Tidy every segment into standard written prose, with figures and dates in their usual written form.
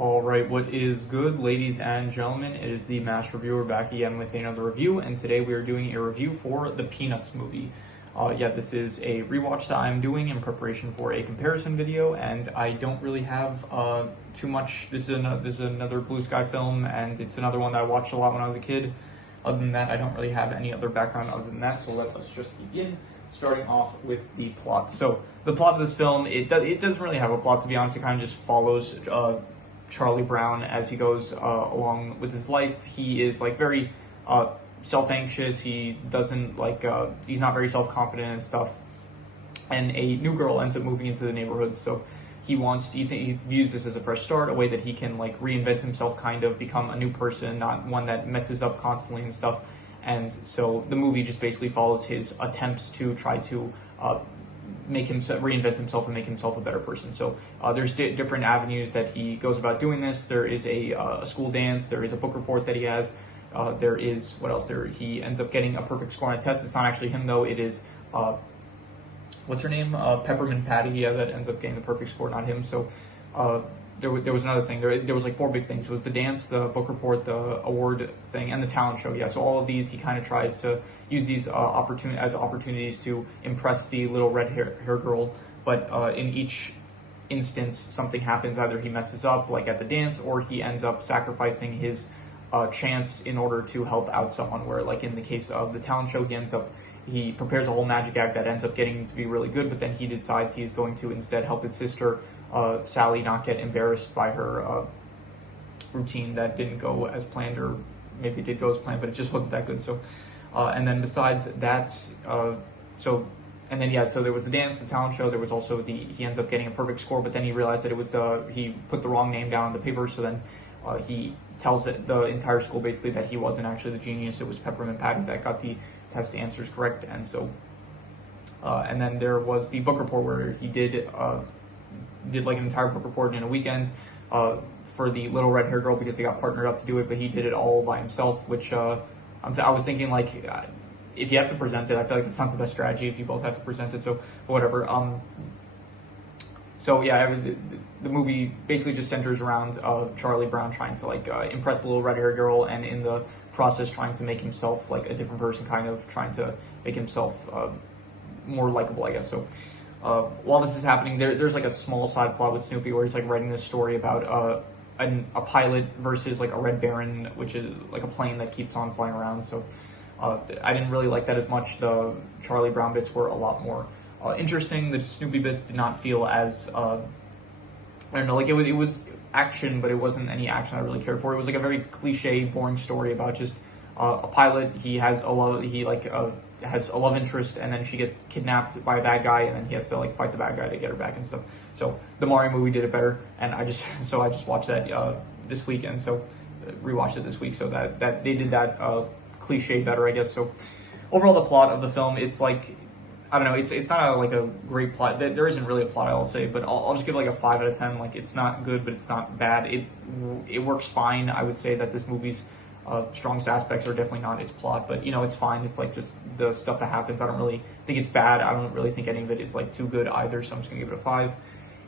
All right, what is good, ladies and gentlemen? It is the Master Reviewer back again with another review, and today we are doing a review for the Peanuts movie. This is a rewatch that I'm doing in preparation for a comparison video, and I don't really have too much. This is another Blue Sky film, and it's another one that I watched a lot when I was a kid. Other than that, I don't really have any other background other than that, so let us just begin. Starting off with the plot. So the plot of this film, it doesn't really have a plot, to be honest. It kind of just follows Charlie Brown as he goes along with his life. He is like very self-anxious. He doesn't like he's not very self-confident and stuff. And a new girl ends up moving into the neighborhood, so he views this as a fresh start, a way that he can like reinvent himself, kind of become a new person, not one that messes up constantly and stuff. And so the movie just basically follows his attempts to try to reinvent himself and make himself a better person. So there's different avenues that he goes about doing this. There is a school dance. There is a book report that he has. There is, what else? He ends up getting a perfect score on a test. It's not actually him, though. It is, what's her name? Peppermint Patty, that ends up getting the perfect score, not him. So there was another thing. There was like four big things. It was the dance, the book report, the award thing, and the talent show. Yeah, so all of these, he kind of tries to use these opportunities to impress the little red hair girl. But in each instance, something happens. Either he messes up, like at the dance, or he ends up sacrificing his chance in order to help out someone. Where, like in the case of the talent show, he prepares a whole magic act that ends up getting to be really good, but then he decides he's going to instead help his sister, Sally, not get embarrassed by her routine that didn't go as planned, or maybe it did go as planned, but it just wasn't that good. So, and then besides that, so there was the dance, the talent show. There was also he ends up getting a perfect score, but then he realized that it was he put the wrong name down on the paper. So then he tells the entire school basically that he wasn't actually the genius. It was Peppermint Patty that got the test answers correct. And so, and then there was the book report where he did like an entire book report in a weekend for the little red hair girl, because they got partnered up to do it, but he did it all by himself, which I was thinking, like, if you have to present it, I feel like it's not the best strategy if you both have to present it, so whatever. So yeah, the movie basically just centers around Charlie Brown trying to like impress the little red hair girl, and in the process trying to make himself like a different person, kind of trying to make himself more likable, I guess. So while this is happening, there's like a small side plot with Snoopy where he's like writing this story about a pilot versus like a Red Baron, which is like a plane that keeps on flying around. So I didn't really like that as much. The Charlie Brown bits were a lot more interesting. The Snoopy bits did not feel as I don't know, like it was action, but it wasn't any action I really cared for. It was like a very cliche, boring story about just a pilot. He has a love interest, and then she gets kidnapped by a bad guy, and then he has to like fight the bad guy to get her back and stuff. So the Mario movie did it better, and I just watched that this week, and so rewatched it this week, so that they did that cliche better, I guess. So overall, the plot of the film, it's like, I don't know, it's not like a great plot. There isn't really a plot, I'll say, but I'll just give it like a 5 out of 10. Like, it's not good, but it's not bad. It works fine. I would say that this movie's strongest aspects are definitely not its plot, but it's fine. It's like just the stuff that happens. I don't really think it's bad. I don't really think any of it is like too good either, so I'm just gonna give it a 5.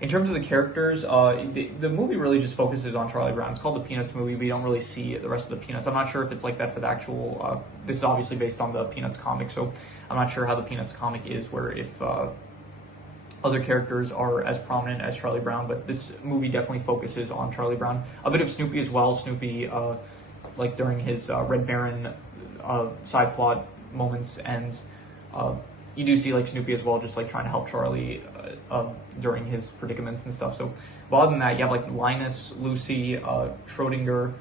In terms of the characters, the movie really just focuses on Charlie Brown. It's called the Peanuts movie, but you don't really see the rest of the Peanuts. I'm not sure if it's like that for the actual, this is obviously based on the Peanuts comic, so I'm not sure how the Peanuts comic is, where if other characters are as prominent as Charlie Brown, but this movie definitely focuses on Charlie Brown. A bit of Snoopy as well. Snoopy, like during his Red Baron side plot moments, and you do see like Snoopy as well, just like trying to help Charlie during his predicaments and stuff. So, but other than that, you have like Linus, Lucy, Schrodinger,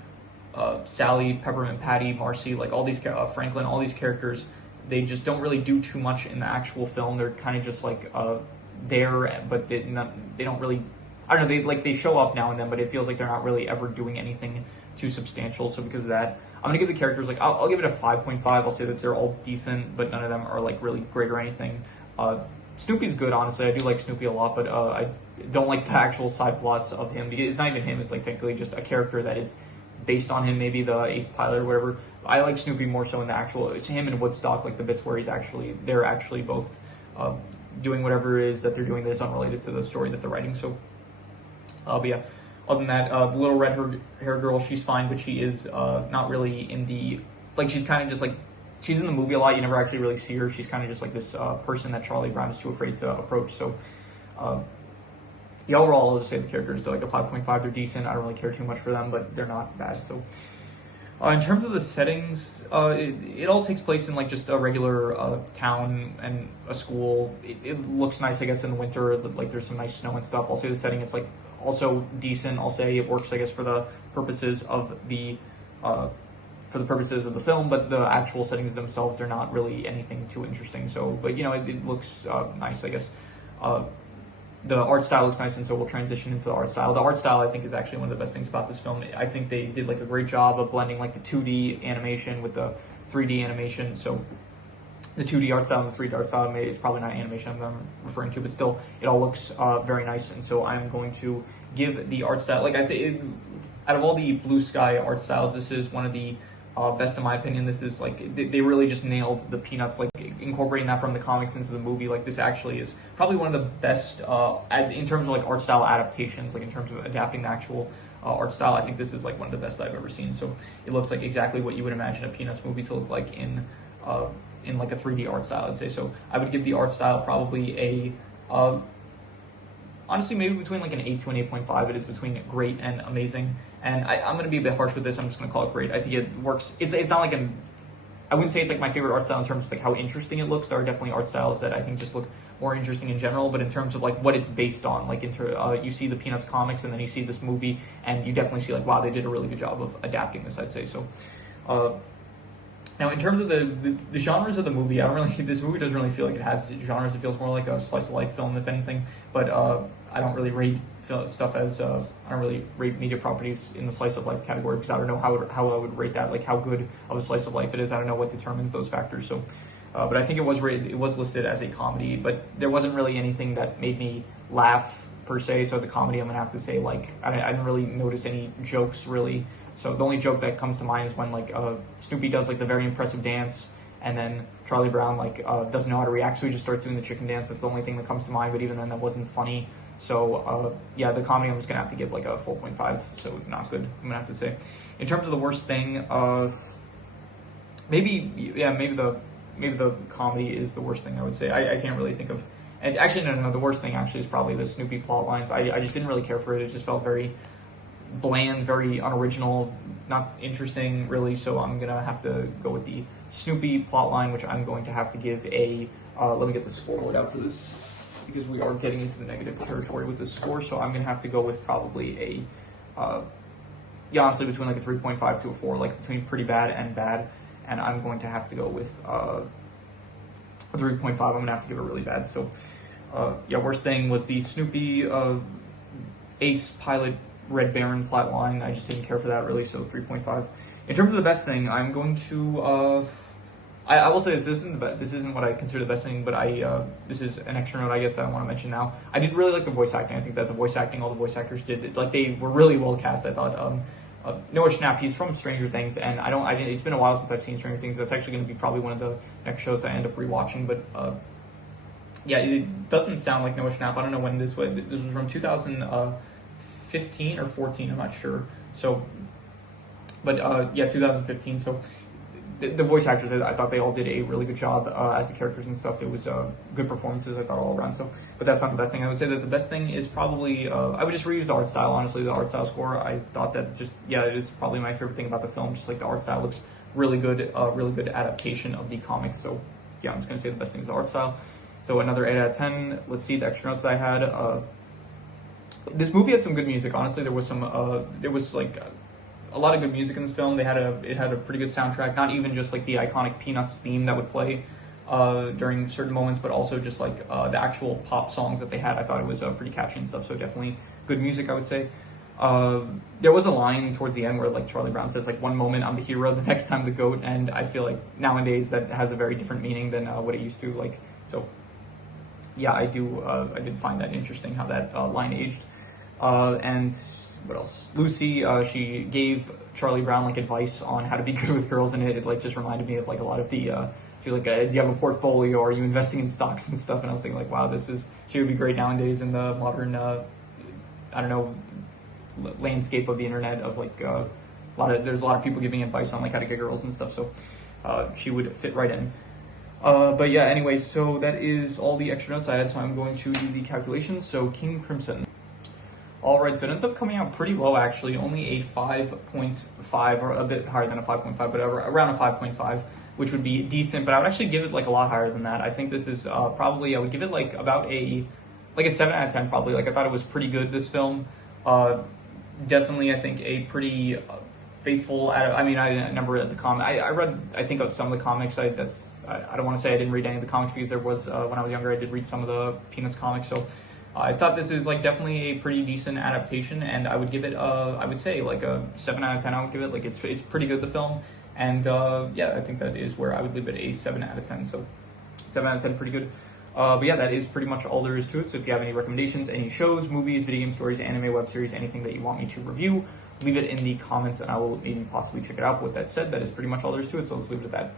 Sally, Peppermint Patty, Marcy, like all these Franklin, all these characters. They just don't really do too much in the actual film. They're kind of just like there, but they don't really. I don't know. They show up now and then, but it feels like they're not really ever doing anything too substantial. So because of that, I'm gonna give the characters like I'll give it a 5.5. I'll say that they're all decent, but none of them are like really great or anything. Snoopy's good, honestly. I do like Snoopy a lot, but I don't like the actual side plots of him, because it's not even him. It's like technically just a character that is based on him, maybe the ace pilot or whatever. I like Snoopy more so in the actual, it's him and Woodstock, like the bits where they're actually both doing whatever it is that they're doing that is unrelated to the story that they're writing. So, but yeah. Other than that, the little red hair girl, she's fine, but she is not really in the, like, she's kind of just like, she's in the movie a lot. You never actually really see her. She's kind of just like this person that Charlie Brown is too afraid to approach. So, yeah, overall, I'll just say the characters, they're like a 5.5. They're decent. I don't really care too much for them, but they're not bad. So, in terms of the settings, it all takes place in like just a regular town and a school. It looks nice, I guess, in the winter. Like there's some nice snow and stuff. I'll say the setting, it's like also decent. I'll say it works, I guess, for the purposes of the film, but the actual settings themselves are not really anything too interesting. So, but you know, it looks nice, I guess. The art style looks nice, and so we'll transition into the art style. The art style, I think, is actually one of the best things about this film. I think they did like a great job of blending like the 2D animation with the 3D animation. So the 2D art style and the 3D art style, it's probably not animation I'm referring to, but still, it all looks very nice. And so I'm going to give the art style, like I think, out of all the Blue Sky art styles, this is one of the best in my opinion. This is like, they really just nailed the Peanuts, like incorporating that from the comics into the movie. Like this actually is probably one of the best in terms of like art style adaptations, like in terms of adapting the actual art style. I think this is like one of the best I've ever seen. So it looks like exactly what you would imagine a Peanuts movie to look like in like a 3D art style, I'd say. So I would give the art style probably a honestly, maybe between like an 8 to an 8.5. It is between great and amazing. And I'm going to be a bit harsh with this. I'm just going to call it great. I think it works. It's not like I wouldn't say it's like my favorite art style in terms of like how interesting it looks. There are definitely art styles that I think just look more interesting in general. But in terms of like what it's based on, like you see the Peanuts comics and then you see this movie and you definitely see like, wow, they did a really good job of adapting this, I'd say. So, now, in terms of the genres of the movie, this movie doesn't really feel like it has genres. It feels more like a slice of life film, if anything. But I don't really rate stuff as I don't really rate media properties in the slice of life category because I don't know how I would rate that, like how good of a slice of life it is. I don't know what determines those factors. So, but I think it was listed as a comedy, but there wasn't really anything that made me laugh per se. So as a comedy, I'm gonna have to say like I didn't really notice any jokes really. So the only joke that comes to mind is when like Snoopy does like the very impressive dance, and then Charlie Brown like doesn't know how to react, so he just starts doing the chicken dance. That's the only thing that comes to mind. But even then, that wasn't funny. So yeah, the comedy I'm just gonna have to give like a 4.5. So not good. I'm gonna have to say. In terms of the worst thing, maybe the comedy is the worst thing. I would say I can't really think of. And actually, no. The worst thing actually is probably the Snoopy plot lines. I just didn't really care for it. It just felt very bland, very unoriginal, not interesting really. So I'm gonna have to go with the Snoopy plotline, which I'm going to have to give a let me get the score out for this because we are getting into the negative territory with this score. So I'm gonna have to go with probably a honestly between like a 3.5 to a 4, like between pretty bad and bad. And I'm going to have to go with a 3.5. I'm gonna have to give it really bad. So yeah, worst thing was the Snoopy Ace Pilot Red Baron plot line. I just didn't care for that really, so 3.5. In terms of the best thing, I'm going to I will say this isn't what I consider the best thing, but this is an extra note I guess that I want to mention now. I did really like the voice acting. I think that all the voice actors did, like they were really well cast. I thought Noah Schnapp, he's from Stranger Things, and it's been a while since I've seen Stranger Things. That's actually going to be probably one of the next shows I end up rewatching, but yeah, it doesn't sound like Noah Schnapp. I don't know when this was. This was from 2015 or 14, I'm not sure. So, but yeah, 2015. So the voice actors, I thought they all did a really good job as the characters and stuff. It was good performances, I thought, all around. So, but that's not the best thing. I would say that the best thing is probably I would just reuse the art style. Honestly, the art style score, I thought that it is probably my favorite thing about the film. Just like the art style looks really good adaptation of the comics. So yeah, I'm just gonna say the best thing is the art style. So another 8 out of 10. Let's see the extra notes that I had. This movie had some good music. Honestly, there was like a lot of good music in this film. It had a pretty good soundtrack. Not even just like the iconic Peanuts theme that would play during certain moments, but also just like the actual pop songs that they had. I thought it was pretty catchy and stuff. So definitely good music, I would say. There was a line towards the end where like Charlie Brown says like, one moment I'm the hero, the next time the goat, and I feel like nowadays that has a very different meaning than what it used to. Like, so yeah, I did find that interesting how that line aged. And what else? Lucy, she gave Charlie Brown like advice on how to be good with girls, and it like just reminded me of like a lot of the she was like, do you have a portfolio, or are you investing in stocks and stuff? And I was thinking like, wow, she would be great nowadays in the modern I don't know, landscape of the internet of like there's a lot of people giving advice on like how to get girls and stuff. So she would fit right in. But yeah, anyway, so that is all the extra notes I had. So I'm going to do the calculations. So King Crimson. Alright, so it ends up coming out pretty low actually, only a 5.5, or a bit higher than a 5.5, but around a 5.5, which would be decent, but I would actually give it like a lot higher than that. I think this is probably, I would give it like about a 7 out of 10 probably. Like I thought it was pretty good, this film. Definitely, I think a pretty faithful, I mean, I never read the comic. I read, I think, of some of the comics. I don't want to say I didn't read any of the comics because there was, when I was younger, I did read some of the Peanuts comics, so I thought this is like definitely a pretty decent adaptation, and I would give it I would say like a 7 out of 10. I would give it, like it's pretty good, the film, and yeah, I think that is where I would leave it, a 7 out of 10. So 7 out of 10, pretty good. But yeah, that is pretty much all there is to it. So if you have any recommendations, any shows, movies, video game stories, anime, web series, anything that you want me to review, leave it in the comments and I will maybe possibly check it out. With that said, that is pretty much all there is to it. So let's leave it at that.